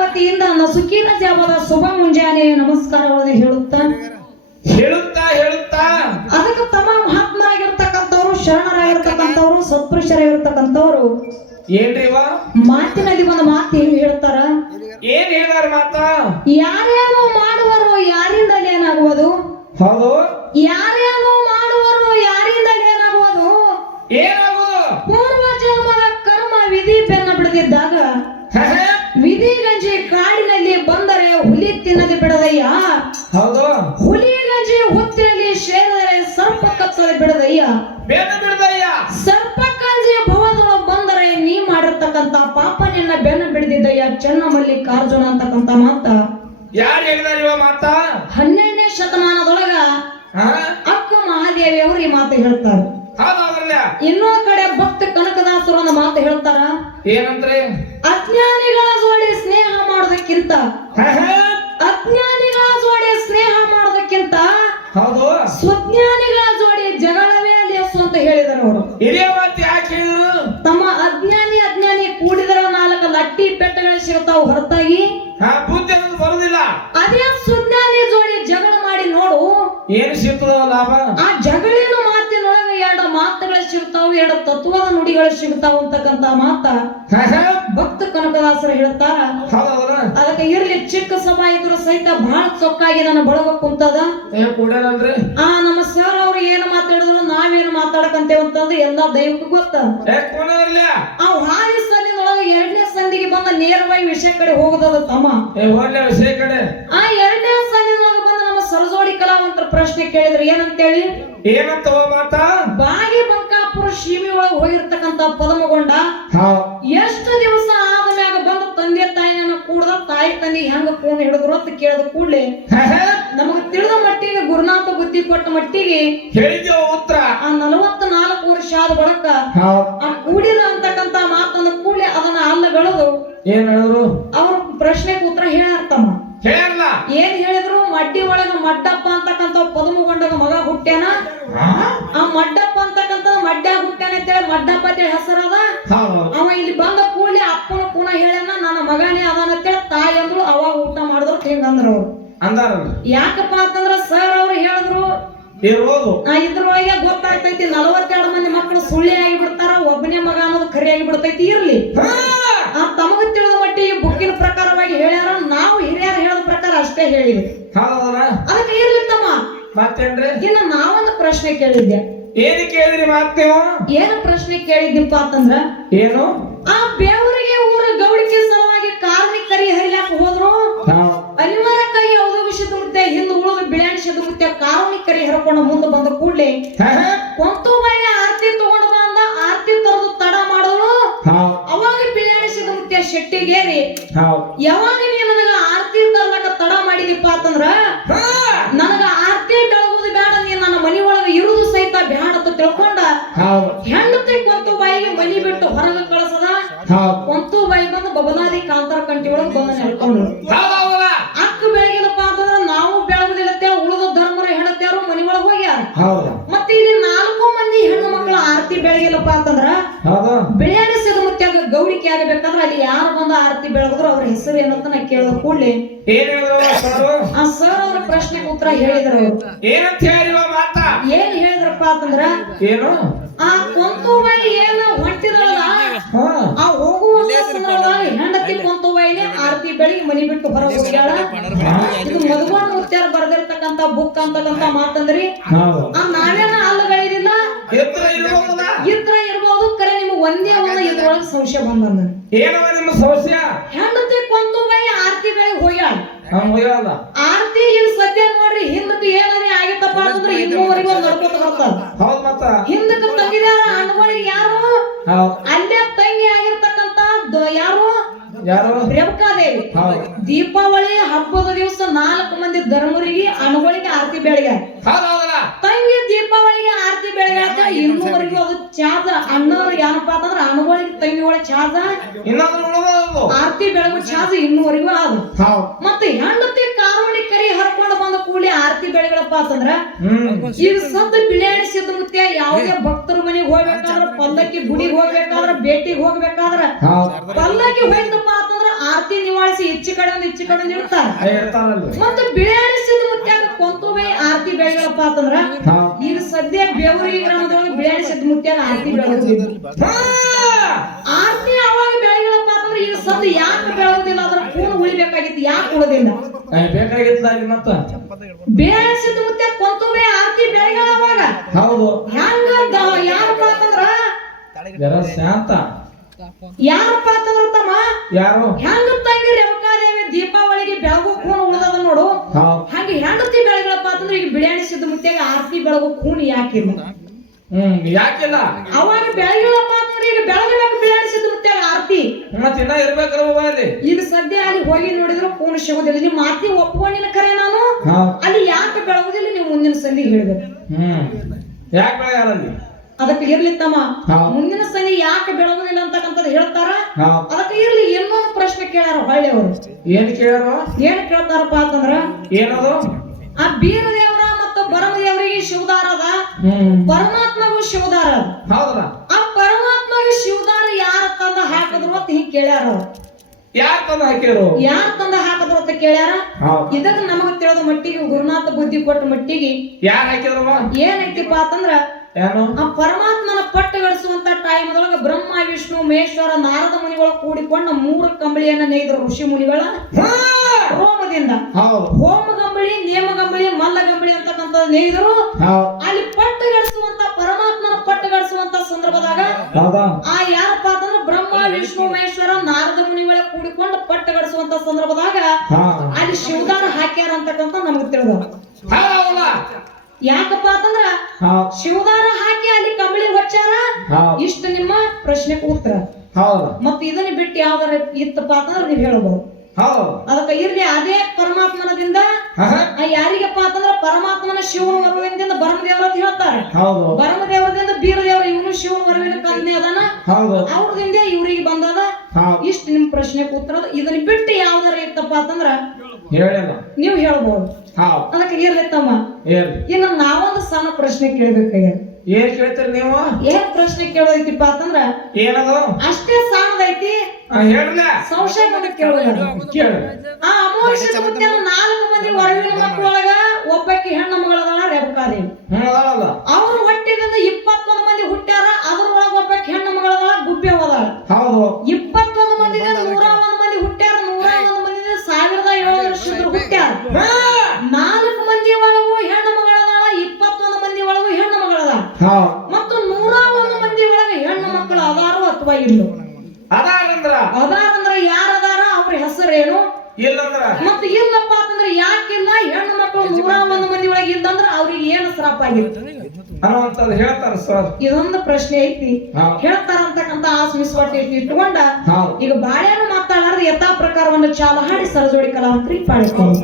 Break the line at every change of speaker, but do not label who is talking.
ವತಿಯಿಂದ ನಸುಕಿನ ಜಾವದ ಶುಭ ಮುಂಜಾನೆ ನಮಸ್ಕಾರಗಳನ್ನು ಹೇಳುತ್ತಾ?
ಹೇಳುತ್ತಾ ಹೇಳುತ್ತಾ?
ಅದಕ್ಕೆ ತಮ್ಮ ಮಹಾತ್ಮರಾಗಿರ್ತಕ್ಕಂಥವ್ರು ಶರಣರಾಗಿರ್ತಕ್ಕಂಥವ್ರು ಸತ್ಪುರುಷರಾಗಿರ್ತಕ್ಕಂಥವ್ರು
ಏನ್ರಿ
ಮಾತಿನಲ್ಲಿ ಒಂದು ಮಾತು ಏನ್ ಹೇಳ್ತಾರ?
ಏನ್ ಹೇಳಾರ ಮಾತ?
ಯಾರ್ಯಾರು ಮಾಡುವರು ಯಾರಿಂದಲೇ ಏನಾಗುವುದು?
ಹೌದು.
ಯಾರ್ಯಾರು ಕಾಡಿನಲ್ಲಿ ಬಂದರೆ ಹುಲಿ ತಿನ್ನದೆ ಬಿಡದಯ್ಯ?
ಹೌದು.
ಹುಲಿ ಗಂಜಿ ಹುತ್ತಿನಲ್ಲಿ ಸೇರಿದರೆ ಸರ್ಪ ಕತ್ತಲೆ ಬಿಡದಯ್ಯ?
ಬೇಡ ಬಿಡ್ದಯ್ಯ.
ಸರ್ಪ ಕಂಜಿ ಭವದೊಳ ಬಂದರೆ ನೀ ಮಾಡಿರ್ತಕ್ಕಂತ ಪಾಪ ನಿನ್ನ ಬೆನ್ನ ಬಿಡದಿದ್ದಯ್ಯ ಚೆನ್ನಮಲ್ಲಿ ಕಾರ್ಜುನ ಅಂತಕ್ಕಂತ ಮಾತ.
ಯಾರು ಹೇಳಿದಾರೆ ಇವ ಮಾತ?
ಹನ್ನೆರಡನೇ ಶತಮಾನದೊಳಗ ಅಕ್ಕ ಮಹಾದೇವಿ ಅವರು ಈ ಮಾತು ಹೇಳ್ತಾರೆ. ಇನ್ನೊಂದ್ ಕಡೆ ಭಕ್ತ ಕನಕದಾಸರು ಒಂದು ಮಾತು ಹೇಳ್ತಾರ.
ಏನಂತ್ರಿ?
ಅಜ್ಞಾನಿಗಳ ಮಾಡೋದಕ್ಕಿಂತ ಅಜ್ಞಾನಿಗಳ ಜೋಡಿ ಸ್ನೇಹ ಮಾಡೋದಕ್ಕಿಂತ
ಹೌದು.
ಸ್ವಜ್ಞಾನಿಗಳ ಜೋಡಿ ಜಗಳವೇ ಲೇಸು ಅಂತ ಹೇಳಿದರು ಅವರು.
ಇದೇ ಮಾತು ಯಾಕೆ ಹೇಳಿದ್ರು?
ತಮ್ಮ ಅಜ್ಞಾನಿ ಅಜ್ಞಾನಿ ಕೂಡಿದರ ನಾಲ್ಕು ಲಟ್ಟಿ ಪೆಟ್ಟಗಳು ಸಿಗ್ತಾವ ಹೊರತಾಗಿ.
ಹಾ ಬುದ್ಧಿ ಅನ್ನೋದು ಬರುದಿಲ್ಲ.
ಅದೇ ಸುಜ್ಞಾನಿ ಜೋಡಿ ಜಗಳ ಮಾಡಿ ನೋಡು.
ಏನು ಸಿಗ್ತದ ಲಾಭ?
ಆ ಜಗಳಿನ ಮಾತಿನೊಳಗೆ ಎರಡು ಮಾತುಗಳು ಸಿಗ್ತಾವ ಎರಡು ತತ್ವದ ನುಡಿಗಳು ಸಿಗ್ತಾವ ಅಂತಕ್ಕಂತ ಮಾತ. ಭಕ್ತ ಕನಕದಾಸರು ಹೇಳ್ತಾರ. ಅದಕ್ಕೆ ಇರ್ಲಿ ಚಿಕ್ಕ ಸಭಾ ಇದ್ರು ಸಹಿತ ಬಹಳ ಚೊಕ್ಕಾಗಿ ನನ್ನ ಬಳಗ ಕುಂತದ. ಆ ನಮ್ಮ ಸರ್ ಅವ್ರು ಏನು ಮಾತಾಡಿದ್ರು ನಾವೇನು ಮಾತಾಡಕಂತೇವ ಅಂತಂದ್ರೆ ಎಲ್ಲಾ ದೈವಕ್ಕೂ ಗೊತ್ತ. ಆ ಹಾದಿ ಸಂದಿನೊಳಗೆ ಎರಡನೇ ಸಂದಿಗೆ ಬಂದ ನೇರವಾಗಿ ವಿಷಯ ಕಡೆ ಹೋಗುದದ ತಮ್ಮ.
ವಿಷಯ ಕಡೆ.
ಆ ಎರಡನೇ ಸಂದಿನೊಳಗೆ ಬಂದ ನಮ್ಮ ಸರಜೋಡಿ ಕಲಾವಂತರ ಪ್ರಶ್ನೆ ಕೇಳಿದ್ರು ಏನಂತೇಳಿ?
ಏನಂತ ಮಾತಾ?
ಸೀಮೆ ಒಳಗೆ ಹೋಗಿರ್ತಕ್ಕಂತ ಪದಮಗೊಂಡ ಎಷ್ಟು ದಿವಸ ಆದ್ಮ್ಯಾಗ ಬಂದು ತಂದೆ ತಾಯಿನ ಕೂಡ ತಾಯಿ ತಂದೆ ಹೆಂಗ ಕೂನ್ ಹಿಡಿದ್ರು ಅಂತ ಕೇಳಿದ ಕೂಡ್ಲೆ ನಮಗ ತಿಳಿದ ಮಟ್ಟಿಗೆ ಗುರುನಾಥ ಬುದ್ಧಿ ಕೊಟ್ಟ ಮಟ್ಟಿಗೆ
ಉತ್ತರ?
ಆ ನಲವತ್ತ ನಾಲ್ಕು ವರ್ಷ ಆದ ಬಳಕ ಆ ಕೂಡಿದ ಅಂತಕ್ಕಂತ ಮಾತನ್ನ ಕೂಡ್ಲೆ ಅದನ್ನ ಅಲ್ಲಗಳದು
ಏನ್ ಹೇಳಿದ್ರು?
ಅವ್ರ ಪ್ರಶ್ನೆಗೆ ಉತ್ತರ ಹೇಳಾರ್ತಮ್ಮ ಏನ್ ಹೇಳಿದ್ರು? ಮಡ್ಡಿ ಒಳಗ ಮಡ್ಡಪ್ಪ ಅಂತಕ್ಕಂತ ಪದಮಗೊಂಡಗ ಮಗ ಹುಟ್ಟ್ಯಾನ? ಆ ಮಡ್ಡಪ್ಪ ಅಂತಕ್ಕಂತ ಮಡ್ಡ ಅಂತ ಅಂತೇಳಿ ಮಡ್ಡಪ್ಪ ಅಂತೇಳಿ ಹೆಸರದ ಅವ ಇಲ್ಲಿ ಬಂದ ಕೂಡಲೇ ಅಪ್ಪನ ಪುನಃ ಹೇಳ್ಯಾನ ನನ್ನ ಮಗನೇ ಅದಾನ ಅಂತೇಳಿ ತಾಯಿ ಅಂದ್ರು ಅವಾಗ ಊಟ ಮಾಡಿದ್ರು ಹಿಂಗ ಅಂದ್ರ ಅವ್ರು.
ಅಂದಾರ
ಯಾಕಪ್ಪ ಅಂತಂದ್ರ ಸರ್ ಅವ್ರು ಹೇಳಿದ್ರು
ಇರ್ಬೋದು
ಆ ಇದ್ರೊಳಗೆ ಗೊತ್ತಾಗ್ತೈತಿ ನಲವತ್ತೆರಡು ಮಂದಿ ಮಕ್ಕಳು ಸುಳ್ಳಿ ಆಗಿ ಬಿಡ್ತಾರ ಒಬ್ಬನೇ ಮಗ ಅನ್ನೋದು ಖರೆ ಆಗಿ ಬಿಡ್ತೈತಿ ಇರ್ಲಿ ಆ ತಮಗ ತಿಳಿದ ಮಟ್ಟಿಗೆ ಬುಕ್ಕಿನ ಪ್ರಕಾರವಾಗಿ ಹೇಳ್ಯಾರ ನಾವು ಹಿರಿಯರು ಹೇಳಿದ ಪ್ರಕಾರ ಅಷ್ಟೇ ಹೇಳಿದ್ವಿ ಅದಕ್ಕೆ ಇರ್ಲಿ ತಮ್ಮ.
ಮತ್ತೇನ್ರಿ?
ಇನ್ನು ನಾವೊಂದು ಪ್ರಶ್ನೆ ಕೇಳಿದ್ದೆ.
ಏನ್ ಕೇಳಿದ್ರಿ ಮಾತೇವ
ಏನು ಪ್ರಶ್ನೆ ಕೇಳಿದ್ದಿಪ್ಪ ಅಂತಂದ್ರ?
ಏನು?
ಆ ಬೇವರಿಗೆ ಊರ ಗೌಳಿಕೆ ಸಲುವಾಗಿ ಕಾರ್ಮಿಕರಿ ಹರಿಲಾಕ ಹೋದ್ರು.
ಹೌದ್.
ಅನಿವಾರ್ಯ ಕೈ ಯಾವುದೋ ವಿಷಯ ತುಂಬುತ್ತೆ ಹಿಂದೆ ಉಳಿದ ಮುತ್ತೆ ಕಾರ್ಮಿಕರಿ ಹರ್ಕೊಂಡು ಮುಂದೆ ಬಂದ ಕೂಡಲೇ
ಕೊಂತು
ಕೊಂತುಬಾಯಿ ಆರತಿ ತಗೊಂಡು ಬಂದ ಆರತಿ ತರದು ತಡ ಮಾಡಿದ್ರು. ಅವಾಗ ಬಿಳಾಣಿಸದ ಮುತ್ತೆ ಶೆಟ್ಟಿಗೇರಿ. ಯಾವಾಗ ನೀ ನನಗ ಆರ್ತಿ ತರ್ಲಕ ತಡ ಮಾಡಿದಿಪ್ಪ ಅಂತಂದ್ರ
ಹಾ.
ನನಗ ಆರ್ತಿ ಬೆಳಗುದು ಬೇಡ ನೀ ನನ್ನ ಮನಿ ಒಳಗ ಇರುದು ಸಹಿತ ಬ್ಯಾಡ ಅಂತ ತಿಳ್ಕೊಂಡ
ಹೌದ್.
ಹೆಂಡತಿ ಕೊಂತು ಬಾಯಿಗೆ ಮನಿ ಬಿಟ್ಟು ಹೊರಗೆ ಕಳಸದ?
ಹೌದ್.
ಕೊಂತು ಬಾಯಿ ಬಂದು ಬಬನಾದಿ ಕಾಂತಾರ ಕಂಟಿ ಒಳಗೆ ಬಂದು ನಡ್ಕೊಂಡ್ರು ಅಕ್ಕ ಬೆಳಗಿನಪ್ಪ ಅಂತಂದ್ರ ನಾವು ಬೆಳಗುದಿಲ್ಲತ್ತೆ ಉಳಿದ ಧರ್ಮರ ಹೆಣತ್ಯಾರು ಮನಿ ಒಳಗೆ ಹೋಗ್ಯಾರ.
ಹೌದ್.
ಮತ್ತೆ ಇಲ್ಲಿ ನಾಲ್ಕು ಮಂದಿ ಹೆಣ್ಣು ಮಕ್ಕಳ ಆರತಿ ಬೆಳಗಿಲ್ಲಪ್ಪ ಅಂತಂದ್ರ
ಹೌದು.
ಬಿಳಿಯಾಡಿಸಿದ ಮುತ್ಯಾಗ ಗೌಡಿಕೆ ಆಗಬೇಕಂದ್ರ ಅಲ್ಲಿ ಯಾರು ಬಂದು ಆರತಿ ಬೆಳಗಿದ್ರು ಅವ್ರ ಹೆಸರು ಏನಂತ ನಾ ಕೇಳಿದ ಕೂಡ್ಲೆ. ಆ ಸರ್ ಅವ್ರ ಪ್ರಶ್ನೆಗೆ ಉತ್ತರ ಹೇಳಿದ್ರು.
ಏನಂತ ಹೇಳಿವ ಮಾತಾ?
ಏನ್ ಹೇಳಿದ್ರಪ್ಪ ಅಂತಂದ್ರ
ಏನು?
ಏನ ಹೊಂಟಿದಳಲ್ಲ
ಹಾ.
ಆ ಹೋಗುವ ಹೆಂಡತಿ ಆರತಿ ಬೆಳಿಗ್ಗೆ ಮನಿ ಬಿಟ್ಟು ಹೊರ ಹೋಗ್ಯಾಳ. ಇದು ಮಧುಬಾನ ಮುತ್ಯಾರ ಬರೆದಿರ್ತಕ್ಕಂತ ಬುಕ್ ಅಂತಕ್ಕಂತ ಮಾತಂದ್ರಿ?
ಹೌದು.
ಆ ನಾವೇನ
ಇರ್ಬೋದಲ್ಲ?
ಇದ್ರ ಇರ್ಬೋದು ಕರೆ ನಿಮ್ಗೆ ಒಂದೇ ಒಂದ ಇದ್ರೊಳಗೆ ಸಂಶಯ ಬಂದ
ಏನವ ನಿಮ್ಮ ಸಂಶಯ?
ಹೆಂಡತಿ ಕೊಂತುಬಾಯಿ ಆರತಿ ಬೆಳಿಗ್ಗೆ ಹೋಗ್ಯಾಳ. ಆರತಿ ಈಗ ಸದ್ಯ ನೋಡ್ರಿ ಹಿಂದಕ್ಕೆ ಏನಾರೇ ಆಗಿತ್ತಪ್ಪ ಅಂತಂದ್ರೆ ಇನ್ನೂವರೆಗೂ ನಡ್ಕೊತ ಬರ್ತದ
ಹೌದ್ ಮತ್ತ.
ಹಿಂದಕ್ಕೆ ಯಾರು. ಅಲ್ಲೇ ತಂಗಿ ಆಗಿರ್ತಕ್ಕಂತ ಯಾರು ರೇವಕಾದೇವಿ. ದೀಪಾವಳಿ ಹಬ್ಬದ ದಿವಸ ನಾಲ್ಕು ಮಂದಿ ಧರ್ಮರಿಗೆ ಅನುಗಳಿಗೆ ಆರತಿ
ಬೆಳಗ್ಗೆ?
ತಂಗಿ ದೀಪಾವಳಿಗೆ ಆರತಿ ಬೆಳಗ್ಗೆ ಇನ್ನೂವರೆಗೂ ಅದು ಚಾರ್ಜ್ ಅಣ್ಣವ್ರು ಏನಪ್ಪ ಅಂತಂದ್ರೆ ಅನುಗಳಿಗೆ ತಂಗಿ ಒಳಗೆ
ಉಳ್ದದು?
ಆರತಿ ಬೆಳಗು ಚಾದ ಇನ್ನೂವರೆಗೂ
ಹೌದ್.
ಮತ್ತೆ ಹೆಂಡತಿ ಕಾರುಣಿ ಕರಿ ಹರ್ಕೊಂಡು ಕೂಡಲೇ ಆರತಿ ಬೆಳೆಗಳಪ್ಪ ಅಂತಂದ್ರ ಈಗ ಸದ್ದ ಬಿಳಿಯಾಣಿ ಸಿದ್ಧಮುತ್ಯ ಯಾವುದೇ ಭಕ್ತರ ಮನೆಗೆ ಹೋಗ್ಬೇಕಾದ್ರ ಪಲ್ಲಕ್ಕಿ ಗುಡಿಗೆ ಹೋಗ್ಬೇಕಾದ್ರ ಭೇಟಿಗೆ ಹೋಗ್ಬೇಕಾದ್ರ ಪಲ್ಲಕ್ಕಿ ಹೋಯ್ತಪ್ಪ ಅಂತಂದ್ರ ಆರತಿ ನಿವಾಳಿಸಿ ಹೆಚ್ಚು ಕಡೆ ಒಂದು ಹೆಚ್ಚು ಕಡೆ
ಇರ್ತಾರಲ್ರಿ.
ಮತ್ತೆ ಬಿಳಿಯಾಣಿ ಆರಿಸಿದ ಮುತ್ಯಾಗ ಕೊಂತುಬೆ ಆರತಿ ಬೆಳೆಗಳಪ್ಪ ಅಂತಂದ್ರ ಈಗ ಸದ್ಯ ಬೆವರಿ ಗ್ರಾಮದೊಳಗೆ ಬಿಳಿಯಾಣಿ ಆರಿಸಿದ ಮುತ್ಯಾಗ ಆರತಿ
ಹಾ!
ಆರತಿ ಅವಾಗ ಬೆಳೆಗಳಪ್ಪ ಅಂತಂದ್ರ ಈಗ ಸದ್ಯ ಯಾಕೆ ಬೆಳೋದಿಲ್ಲ? ಅದ್ರ ಕೂನ್ ಉಳಿಬೇಕಾಗಿತ್ತು ಯಾಕೆ ಉಳಿದಿಲ್ಲ?
ಆ, ಬೇಕಾಗಿತ್ತಲ್ಲ ಅಲ್ಲಿ ಮತ್ತ?
ಬಿಳಿ ಆರಿಸಿದ ಮುತ್ಯಾಗ ಕೊಂತುಬೆ ಆರತಿ ಬೆಳಗಳ ಅವಾಗ?
ಹೌದು.
ಹೆಂಗ ಯಾರಪ್ಪ ಅಂತಂದ್ರ
ಜರ ಶಾಂತ.
ಯಾರಪ್ಪ ಅಂತಂದ್ರ ತಮ್ಮ
ಯಾರು?
ಹೆಂಗ ತಂಗಿ ರೇವಕಾದೇವಿ ದೀಪಾವಳಿಗೆ ಬೆಳಗು ಖೂನ್ ಉಳಿದ ನೋಡು.
ಹಂಗ
ಹಾಗೆ ಹೆಂಡತಿ ಬೆಳಗಳಪ್ಪ ಅಂತಂದ್ರೆ ಈಗ ಬಿಳಿಯಾಣಿ ಸಿದ್ಧ ಮುತ್ಯಾಗ ಆರತಿ ಬೆಳಗು ಖೂನ್ ಯಾಕಿಲ್ಲ
ಹ್ಮ್ ಯಾಕಿಲ್ಲ?
ಅವಾಗ ಬೆಳಗಿಲ್ಲಪ್ಪ ಅಂತಂದ್ರೆ ಈಗ ಮುತ್ಯಾಗ ಆರತಿ
ಮತ್ ಇನ್ನ ಇರ್ಬೇಕಲ್ವ ಅಲ್ಲಿ.
ಈಗ ಸದ್ಯ ಅಲ್ಲಿ ಹೋಗಿ ನೋಡಿದ್ರು ಫೋನ್ ಸಿಗೋದಿಲ್ಲ. ನಿಮ್ಮ ಮಾತಿ ಒಪ್ಕೊಂಡಿನ ಕರೆ ನಾನು?
ಹೌದ್
ಅಲ್ಲಿ ಯಾಕೆ ಬೆಳಗುದಿಲ್ಲ ನೀವು ಮುಂದಿನ ಸಂಧಿ ಹೇಳ್ಬೇಕು
ಹ್ಮ್. ಯಾಕೆ ಬೆಳೆಯಲ್ಲ
ಅದಕ್ಕೆ ಇರ್ಲಿ ತಮ್ಮ. ಮುಂದಿನ ಸಂಧಿ ಯಾಕೆ ಬೆಳಗುದಿಲ್ಲ ಅಂತಕ್ಕಂಥದ್ದು ಹೇಳ್ತಾರ? ಅದಕ್ಕೆ ಇರ್ಲಿ ಇನ್ನೊಂದು ಪ್ರಶ್ನೆ ಕೇಳ್ಯಾರ ಹೊಳ್ಳಿ ಅವರು
ಏನ್ ಕೇಳ್ಯಾರ?
ಏನ್ ಕೇಳ್ತಾರಪ್ಪ ಅಂತಂದ್ರ?
ಏನದು?
ಆ ಬೀರ ದೇವರ ಮತ್ತು ಬರಮ ದೇವರಿಗೆ ಶಿವದಾರ ಅದ.
ಹ್ಮ್.
ಪರಮಾತ್ಮಗೂ ಶಿವದಾರ ಅದ.
ಹೌದಲ್ಲ?
ಆ ಪರಮಾತ್ಮಗೆ ತಂದ ಹಾಕಿದ್ರು ಅಂತ ಹಿಂಗ್ ಕೇಳ್ಯಾರ.
ಯಾರ್ ತಂದು ಹಾಕಿರು
ಯಾರ್ ತಂದ ಹಾಕಿದ್ರು ಅಂತ ಕೇಳ್ಯಾರ ಇದಕ್ಕ ನಮಗ ತಿಳಿದ ಮಟ್ಟಿಗೆ ಗುರುನಾಥ ಬುದ್ಧಿ ಕೊಟ್ಟ ಮಟ್ಟಿಗೆ
ಯಾರು ಹಾಕಿದ್ರವ
ಏನೈತಿಪ್ಪ ಅಂತಂದ್ರ ಆ ಪರಮಾತ್ಮನ ಪಟ್ಟಗಳಿಸುವಂತ ಒಳಗ ಬ್ರಹ್ಮ ವಿಷ್ಣು ಮಹೇಶ್ವರ ನಾರದ ಮುನಿಗಳು ಕೂಡಿಕೊಂಡು ಮೂರು ಕಂಬಳಿಯನ್ನ ನೇಯ್ದ್ರು ಋಷಿ ಮುನಿಗಳ
ಹಾ!
ಹೋಮದಿಂದ. ಹೋಮ ಗಂಬಳಿ ನೇಮ ಗಂಬಳಿ ಮಲ್ಲ ಗಂಬಳಿ ಅಂತಕ್ಕಂಥ ನೇಯ್ದರು. ಅಲ್ಲಿ ಪಟ್ಟಗಳಿಸುವಂತ ಪರಮಾತ್ಮನ ಪಟ್ಟಗಳಿಸುವಂತ ಸಂದರ್ಭದಾಗ ಆ ಯಾರಪ್ಪ ವಿಷ್ಣು ಮಹೇಶ್ವರ ನಾರದ ಮುನಿಗಳ ಕೂಡಿಕೊಂಡು ಪಟ್ಟಗಳಿಸುವಂತ ಸಂದರ್ಭದಾಗ
ಹಾ.
ಅಲ್ಲಿ ಶಿವದಾರ ಹಾಕ್ಯಾರ ಅಂತಕ್ಕಂತ ನಮ್ಗೆ ತಿಳಿದ. ಯಾಕಪ್ಪ ಅಂತಂದ್ರ ಶಿವದಾರ ಹಾಕಿ ಅಲ್ಲಿ ಕಂಬಳಿ ಹೊಚ್ಚಾರ ಇಷ್ಟು ನಿಮ್ಮ ಪ್ರಶ್ನೆಗೆ ಉತ್ತರ.
ಹೌದ.
ಮತ್ತೆ ಇದನ್ನ ಬಿಟ್ಟು ಯಾವ್ದಾರ ಇತ್ತಪ್ಪ ಅಂತಂದ್ರೆ ನೀವು ಹೇಳ್ಬೋದು.
ಹೌದ್
ಅದಕ್ಕೆ ಇರ್ಲಿ ಅದೇ ಪರಮಾತ್ಮನದಿಂದ. ಯಾರಿಗಪ್ಪ ಅಂತಂದ್ರ ಪರಮಾತ್ಮನ ಶಿವನ ಮರವಿನಿಂದ ಬರಮ ದೇವರ ಅಂತ ಹೇಳ್ತಾರೆ.
ಹೌದು.
ಬರಮದೇವರದಿಂದ ಬೀರದೇವರ ಇವನು ಶಿವನ ವರವಿನ ಕನ್ಯೆ ಅದಾನ. ಅವ್ರದಿಂದ ಇವ್ರಿಗೆ ಬಂದದ. ಇಷ್ಟು ನಿಮ್ ಪ್ರಶ್ನೆ ಉತ್ತರ ಇದನ್ನ ಬಿಟ್ಟು ಯಾವ್ದಾರ ಇತ್ತಪ್ಪ ಅಂತಂದ್ರ ನೀವು ಹೇಳ್ಬೋದು. ಅದಕ್ಕೆ ಇರ್ಲಿ ತಮ್ಮ. ಇನ್ನ ನಾವೊಂದು ಸಣ್ಣ ಪ್ರಶ್ನೆ ಕೇಳ್ಬೇಕಾಗ್ಯದ
ಏನ್ ಕೇಳ್ತೀರಿ ನೀವು?
ಏನ್ ಪ್ರಶ್ನೆ ಕೇಳೋದೈತಿಪ್ಪ ಅಂತಂದ್ರ
ಏನದು?
ಅಷ್ಟೇ ಸಣ್ಣದೈತಿ
ಆ, ಹೇಳ್ರಲ್ಲ
ಸಂಶಯ ಆ ಅಮೋಘ ನಾಲ್ಕು ಮಂದಿ ಹೊರಗಿನ ಮಕ್ಕಳೊಳಗ ಒಬ್ಬಾಕಿ ಹೆಣ್ಣು ಮಗಳದಾಳ
ಅದಾವಲ್ಲ
ಅವ್ರ ಹೊಟ್ಟಿನಿಂದ ಇಪ್ಪತ್ತೊಂದು ಮಂದಿ ಹುಟ್ಟ್ಯಾರ ಅದ್ರೊಳಗ ಒಬ್ಬಾಕಿ ಹೆಣ್ಣು ಮಗಳದಾಳ ಗುಬ್ಬಿ ಹೋದಾಳ
ಹೌದು.
ಇಪ್ಪತ್ತೊಂದು ಮಂದಿ ನೂರ ಒಂದ್ ಮಂದಿ ಹುಟ್ಟ್ಯಾರ ನೂರ ಒಂದ್ ಮಂದಿ ಸಾವಿರದ ಏಳು ವರ್ಷದ ಹುಟ್ಟ್ಯಾರ.
ಹಾ!
ನಾಲ್ಕು ಮಂದಿ ಒಳಗೂ ಹೆಣ್ಣು ಮಗಳದಾಳ ಇಪ್ಪತ್ತೊಂದು ಮಂದಿ ಒಳಗೂ ಹೆಣ್ಣು ಮಗಳದಾಳ. ಮತ್ತು ನೂರ ಒಂದು ಮಂದಿ ಒಳಗೆ ಹೆಣ್ಣು ಮಕ್ಕಳು ಅದಾರು ಅಥವಾ ಇಲ್ಲೋ.
ಅದಾರಂದ್ರ
ಅದಾರಂದ್ರ ಯಾರದಾರ? ಅವ್ರ ಹೆಸರೇನು?
ಇಲ್ಲಂದ್ರ?
ಮತ್ತೆ ಇಲ್ಲಪ್ಪ ಅಂತಂದ್ರೆ ಯಾಕಿಲ್ಲ ಹೆಣ್ಣು ಮಕ್ಕಳು ನೂರ ಒಂದು ಮಂದಿ ಒಳಗೆ ಇಲ್ಲಂದ್ರ ಅವ್ರಿಗೆ ಏನು ಶ್ರಾಪ ಆಗಿರುತ್ತೆ
ಅನ್ನುವಂಥದ್ದು ಹೇಳ್ತಾರ ಸರ್.
ಇದೊಂದು ಪ್ರಶ್ನೆ ಐತಿ.
ಹೇಳ್ತಾರ
ಹೇಳ್ತಾರಂತಕ್ಕಂತ ಆಸ್ಮಿಸ್ವಾಟಿ ಇಟ್ಕೊಂಡ
ಹೌದ್
ಈಗ ಬಾಳೆಹಣ್ಣು ಮಾತಾಡಾರ್ದು ಯಥಾ ಪ್ರಕಾರವನ್ನು ಚಾಲ ಹಾಡಿ ಸರಜೋಡಿ ಕಲಾವಂತರಿಗೆ ಪಾಡಿಸ್ತಾರೆ